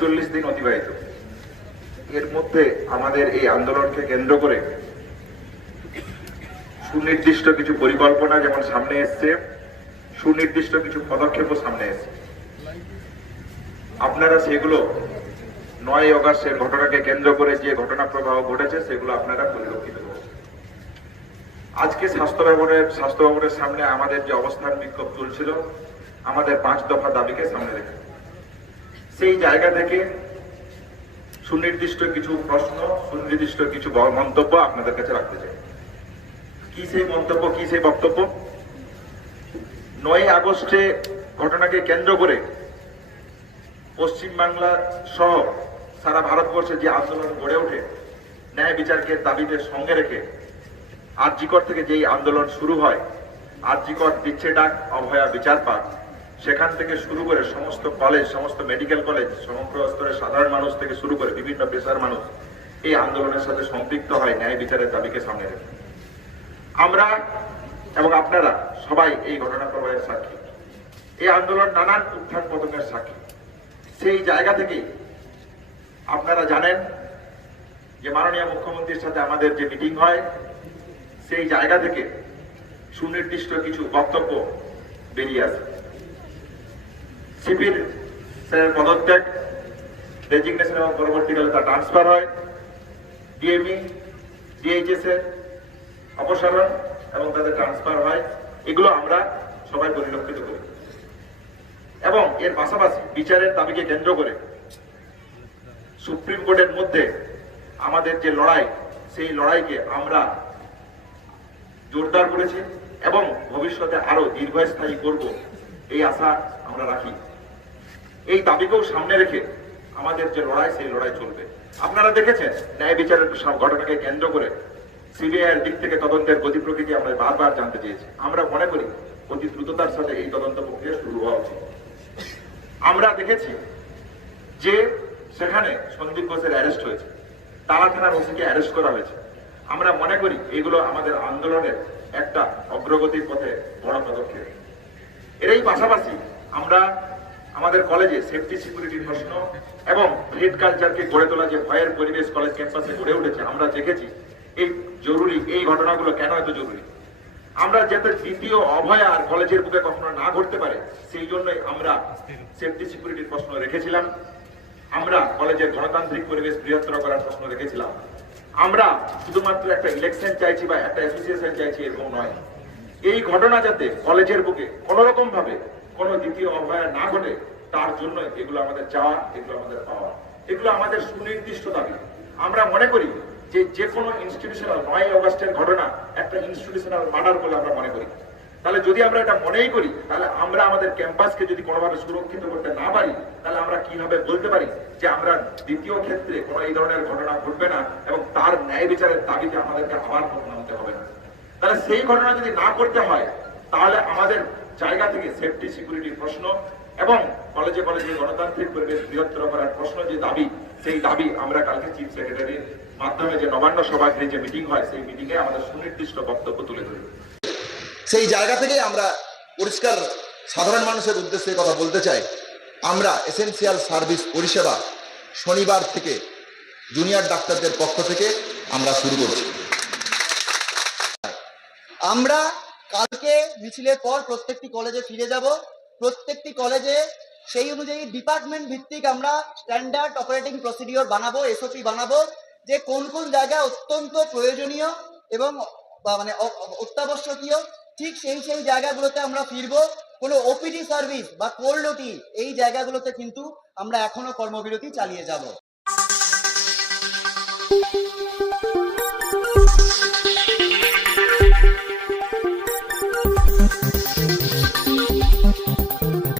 41 দিন অতিবাহিত। এর মধ্যে আমাদের এই আন্দোলনকে কেন্দ্র করে সুনির্দিষ্ট কিছু পরিকল্পনা যেমন সামনে এসছে, সুনির্দিষ্ট কিছু পদক্ষেপও সামনে এসছে। আপনারা সেগুলো 9 অগাস্টের ঘটনাকে কেন্দ্র করে যে ঘটনা প্রবাহ ঘটেছে সেগুলো আপনারা পরিলক্ষিত করছেন। আজকে স্বাস্থ্য ভবনের সামনে আমাদের যে অবস্থান বিক্ষোভ চলছিল, আমাদের 5 দফা দাবিকে সামনে রেখে সেই জায়গা থেকে সুনির্দিষ্ট কিছু প্রশ্ন, সুনির্দিষ্ট কিছু মন্তব্য আপনাদের কাছে রাখতে চাই। কি সেই মন্তব্য, কি সেই বক্তব্য? 9 আগস্টে ঘটনাকে কেন্দ্র করে পশ্চিমবাংলা সহ সারা ভারতবর্ষে যে আন্দোলন গড়ে ওঠে, ন্যায় বিচারকে দাবিতে সঙ্গে রেখে আরজিকর থেকে যেই আন্দোলন শুরু হয়, আরজিকর দিচ্ছে ডাক, অভয়া বিচার পাক, সেখান থেকে শুরু করে সমস্ত কলেজ, সমস্ত মেডিকেল কলেজ, সমগ্র স্তরের সাধারণ মানুষ থেকে শুরু করে বিভিন্ন পেশার মানুষ এই আন্দোলনের সাথে সম্পৃক্ত হয় ন্যায় বিচারের দাবিকে সামনে রেখে। আমরা এবং আপনারা সবাই এই ঘটনা প্রবাহের সাক্ষী। এই আন্দোলন নানান উত্থান পতনের সাক্ষী। সেই জায়গা থেকেই আপনারা জানেন যে মাননীয় মুখ্যমন্ত্রীর সাথে আমাদের যে মিটিং হয়, সেই জায়গা থেকে সুনির্দিষ্ট কিছু বক্তব্য বেরিয়ে আসে। সিপির স্যারের পদত্যাগ, রেজিগনেশন এবং পরবর্তীকালে তার ট্রান্সফার হয়, ডিএমই ডিএইচএস এর অপসারণ এবং তাদের ট্রান্সফার হয়, এগুলো আমরা সবাই পরিলক্ষিত করি। এবং এর পাশাপাশি বিচারের দাবিকে কেন্দ্র করে সুপ্রিম কোর্টের মধ্যে আমাদের যে লড়াই, সেই লড়াইকে আমরা জোরদার করেছি এবং ভবিষ্যতে আরো দীর্ঘস্থায়ী করব এই আশা আমরা রাখি। এই দাবিকেও সামনে রেখে আমাদের যে লড়াই, সেই লড়াই চলবে। আপনারা দেখেছেন ন্যায় বিচারের ঘটনাকে কেন্দ্র করে সিবিআই এর দিক থেকে তদন্তের গতি প্রকৃতি আমরা বারবার জানতে চেয়েছি। আমরা মনে করি অতি দ্রুততার সাথে এই তদন্ত প্রক্রিয়া শুরু হওয়া উচিত। আমরা দেখেছি যে সেখানে সন্দীপ ঘোষের অ্যারেস্ট হয়েছে, তালা থানার ওসিকে অ্যারেস্ট করা হয়েছে। আমরা মনে করি এগুলো আমাদের আন্দোলনের একটা অগ্রগতির পথে বড় পদক্ষেপ। এরই পাশাপাশি আমরা আমাদের কলেজে সেফটি সিকিউরিটির প্রশ্ন এবং হেড কালচারকে গড়ে তোলা যে ভয়ের পরিবেশ কলেজ ক্যাম্পাসে গড়ে উঠেছে, আমরা দেখেছি এই জরুরি, এই ঘটনাগুলো কেন এত জরুরি। আমরা যাতে দ্বিতীয় অভয়া আর কলেজের বুকে কখনো না ঘটতে পারে, সেই জন্যই আমরা সেফটি সিকিউরিটির প্রশ্ন রেখেছিলাম। আমরা কলেজের গণতান্ত্রিক পরিবেশ বৃহত্তর করার প্রশ্ন রেখেছিলাম। আমরা শুধুমাত্র একটা ইলেকশন চাইছি বা একটা অ্যাসোসিয়েশন চাইছি এরকম নয়। এই ঘটনা যাতে কলেজের বুকে কোনো রকম ভাবে কোনো দ্বিতীয় অভয়া না ঘটে, তার জন্য এগুলো আমাদের চাওয়া, এগুলো আমাদের পাওয়া, এগুলো আমাদের সুনির্দিষ্ট দাবি। আমরা মনে করি যে কোনো ইনস্টিটিউশনাল 9 অগাস্টের ঘটনা একটা ইনস্টিটিউশনাল মার্ডার বলে আমরা মনে করি। তাহলে যদি আমরা এটা মনেই করি, তাহলে আমরা আমাদের ক্যাম্পাসকে যদি কোনোভাবে সুরক্ষিত করতে না পারি, তাহলে আমরা কিভাবে বলতে পারি যে আমরা দ্বিতীয় ক্ষেত্রে কোনো এই ধরনের ঘটনা ঘটবে না এবং তার ন্যায় বিচারের দাবিতে আমাদেরকে আবার নামতে হবে না। তাহলে সেই ঘটনা যদি না করতে হয়, তাহলে আমাদের জায়গা থেকে সেফটি সিকিউরিটির প্রশ্ন এবং কলেজে কলেজে গণতান্ত্রিক পরিবেশ বৃহত্তর করার প্রশ্ন যে দাবি, সেই দাবি আমরা কালকে চিফ সেক্রেটারির মাধ্যমে যে নবান্ন সভাগৃহে যে মিটিং হয়, সেই মিটিংয়ে আমাদের সুনির্দিষ্ট বক্তব্য তুলে ধরব। সেই জায়গা থেকে আমরা পরিষ্কার সাধারণ মানুষের উদ্দেশ্যে কথা বলতে চাই। আমরা এসেনশিয়াল সার্ভিস পরিষেবা শনিবার থেকে জুনিয়র ডাক্তারদের পক্ষ থেকে আমরা শুরু করছি। আমরা কালকে মিছিলের পর প্রত্যেকটি কলেজে ফিরে যাব। প্রত্যেকটি কলেজে সেই অনুযায়ী ডিপার্টমেন্ট ভিত্তিক আমরা স্ট্যান্ডার্ড অপারেটিং প্রসিডিওর বানাবো, এসওপি বানাবো, যে কোন কোন জায়গায় অত্যন্ত প্রয়োজনীয় এবং মানে অত্যাবশ্যকীয়, ঠিক সেই জায়গাগুলোতে আমরা ফিরবো। কোনো ওপিডি সার্ভিস বা কোল্ড ওটি এই জায়গাগুলোতে কিন্তু আমরা এখনো কর্মবিরতি চালিয়ে যাব।